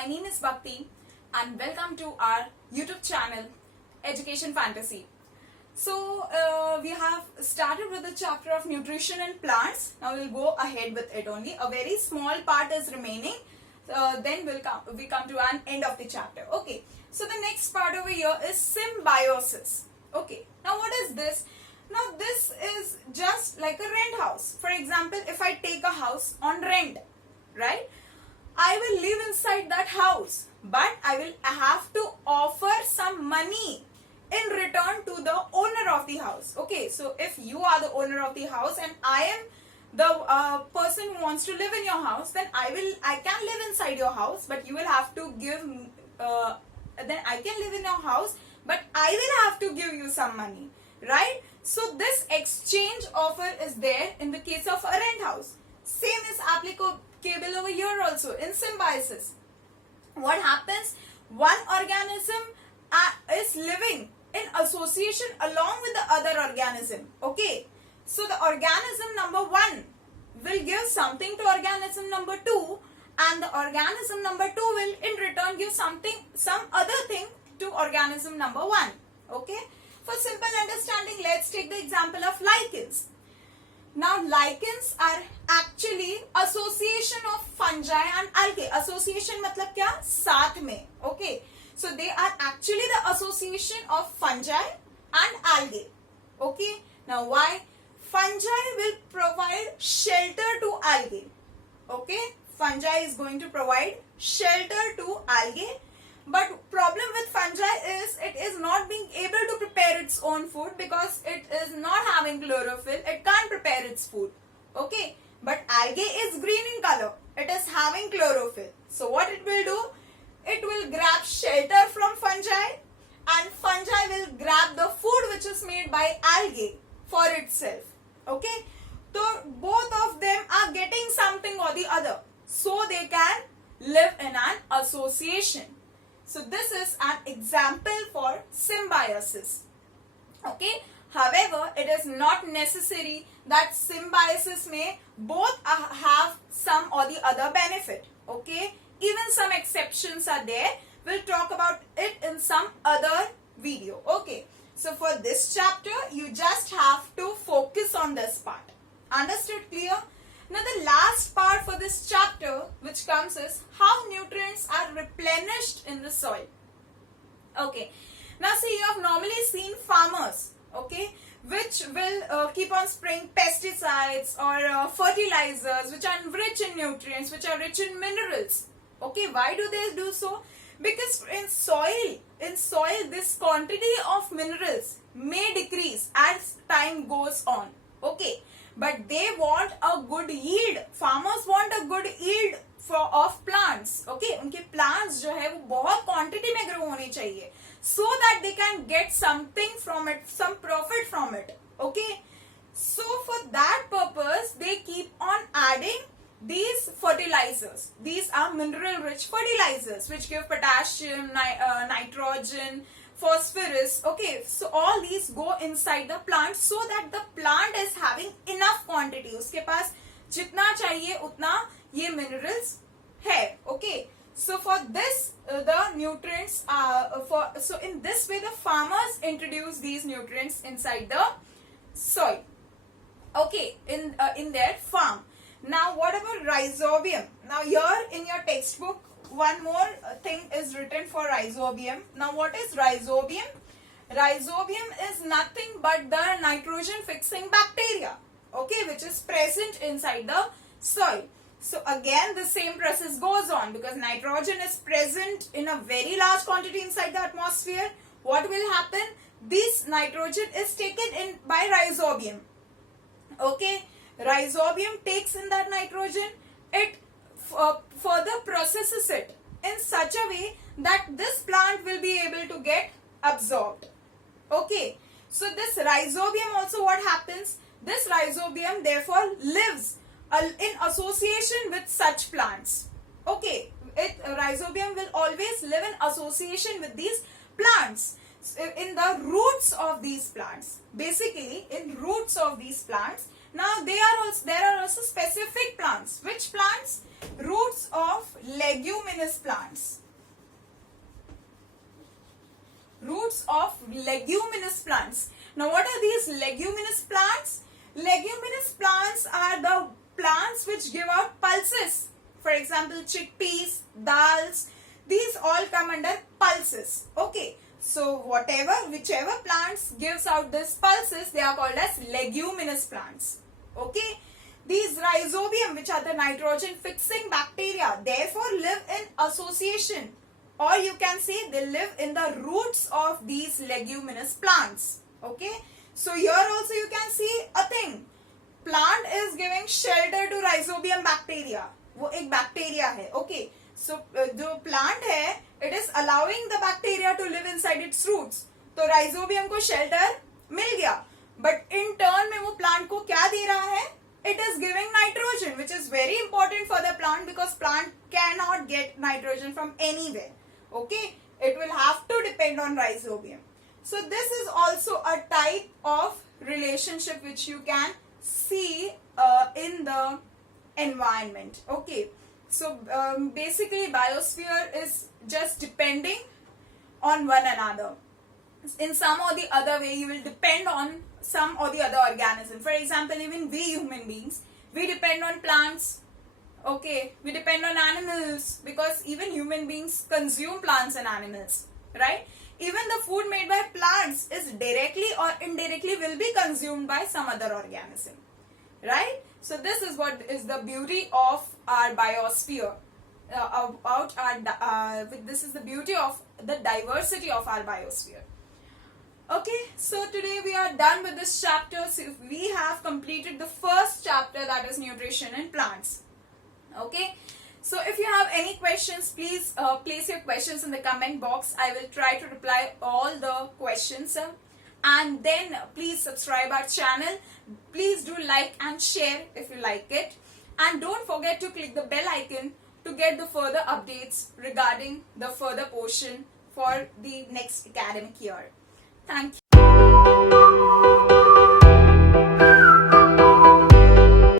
my name is Bhakti and welcome to our YouTube channel Education Fantasy. So we have started with the chapter of nutrition and plants. Now we'll go ahead with it only. A very small part is remaining. Then we come to an end of the chapter. Okay. So the next part over here is symbiosis. Okay. Now what is this? Now this is just like a rent house. For example, if I take a house on rent, right? I will live inside that house, but I will have to offer some money in return to the owner of the house. Okay, so if you are the owner of the house and I am the person who wants to live in your house, then I can live inside your house, but you will have to give, then I can live in your house, but I will have to give you some money, right? So this exchange offer is there in the case of a rent house. Same is applicable over here also in symbiosis. What happens? One organism is living in association along with the other organism. Okay. So the organism number 1 will give something to organism number 2, and the organism number 2 will in return give some other thing to organism number 1. Okay. For simple understanding, let's take the example of lichens. Now lichens are actually association of fungi and algae. Association matlab kya? Saath mein. Okay. So they are actually the association of fungi and algae. Okay. Now why? Fungi will provide shelter to algae. Okay. Fungi is going to provide shelter to algae. But problem with fungi is it is not being able to prepare its own food because it is not having chlorophyll. It can't prepare its food. Okay. But algae is green in color. It is having chlorophyll. So what it will do? It will grab shelter from fungi, and fungi will grab the food which is made by algae for itself. Okay. So both of them are getting something or the other. So they can live in an association. So this is an example for symbiosis. Okay. However, it is not necessary that symbiosis may both have some or the other benefit. Okay. Even some exceptions are there. We'll talk about it in some other video. Okay. So for this chapter, you just have to focus on this part. Understood? Clear? Now the last part for this chapter which comes is how nutrients are replenished in the soil. Okay. Now see, you have normally seen farmers, okay, which will keep on spraying pesticides or fertilizers which are rich in nutrients, which are rich in minerals. Okay, why do they do so? Because in soil this quantity of minerals may decrease as time goes on. Okay. But they want a good yield. Farmers want a good yield of plants. Okay, उनके plants जो है वो बहुत quantity में grow होने चाहिए, so that they can get something from it, some profit from it. Okay, so for that purpose they keep on adding these fertilizers. These are mineral rich fertilizers which give potassium, nitrogen, phosphorus. Okay, so all these go inside the plant so that the plant is having enough quantity. उसके पास जितना चाहिए उतना ये minerals है. Okay, so for this the nutrients so in this way the farmers introduce these nutrients inside the soil. Okay, in their farm. Now what about rhizobium? Now here in your textbook one more thing is written for rhizobium. Now what is rhizobium? Rhizobium is nothing but the nitrogen fixing bacteria, okay, which is present inside the soil. So again the same process goes on because nitrogen is present in a very large quantity inside the atmosphere. What will happen? This nitrogen is taken in by rhizobium. Okay, rhizobium takes in that nitrogen, it further processes it in such a way that this plant will be able to get absorbed. Okay, so this rhizobium also what happens? This rhizobium therefore lives in association with such plants. Okay, rhizobium will always live in association with these plants, in the roots of these plants. Basically in roots of these plants Now there are also specific plants. Which plants? Roots of leguminous plants. Roots of leguminous plants. Now what are these leguminous plants? Leguminous plants are the plants which give out pulses. For example, chickpeas, dals, these all come under pulses. Okay. So whichever plants gives out these pulses, they are called as leguminous plants. Okay. These rhizobium, which are the nitrogen fixing bacteria, therefore live in association, or you can say they live in the roots of these leguminous plants. Okay. So here also you can see a thing. Plant is giving shelter to rhizobium bacteria. वो एक bacteria है. Okay. So जो plant है, it is allowing the bacteria to live inside its roots. तो rhizobium को shelter मिल गया. But in turn में वो plant को क्या दे रहा है? It is giving nitrogen, which is very important for the plant because plant cannot get nitrogen from anywhere. Okay, it will have to depend on rhizobium. So this is also a type of relationship which you can see in the environment. Okay, so basically biosphere is just depending on one another. In some or the other way, you will depend on some or the other organism. For example, even we human beings, we depend on plants. Okay, we depend on animals because even human beings consume plants and animals, right? Even the food made by plants is directly or indirectly will be consumed by some other organism, right? So this is what is the beauty of our biosphere. This is the beauty of the diversity of our biosphere. Okay, so today we are done with this chapter. So we have completed the first chapter, that is nutrition in plants. Okay, so if you have any questions, please place your questions in the comment box. I will try to reply all the questions. And then please subscribe our channel. Please do like and share if you like it. And don't forget to click the bell icon to get the further updates regarding the further portion for the next academic year. Thank you.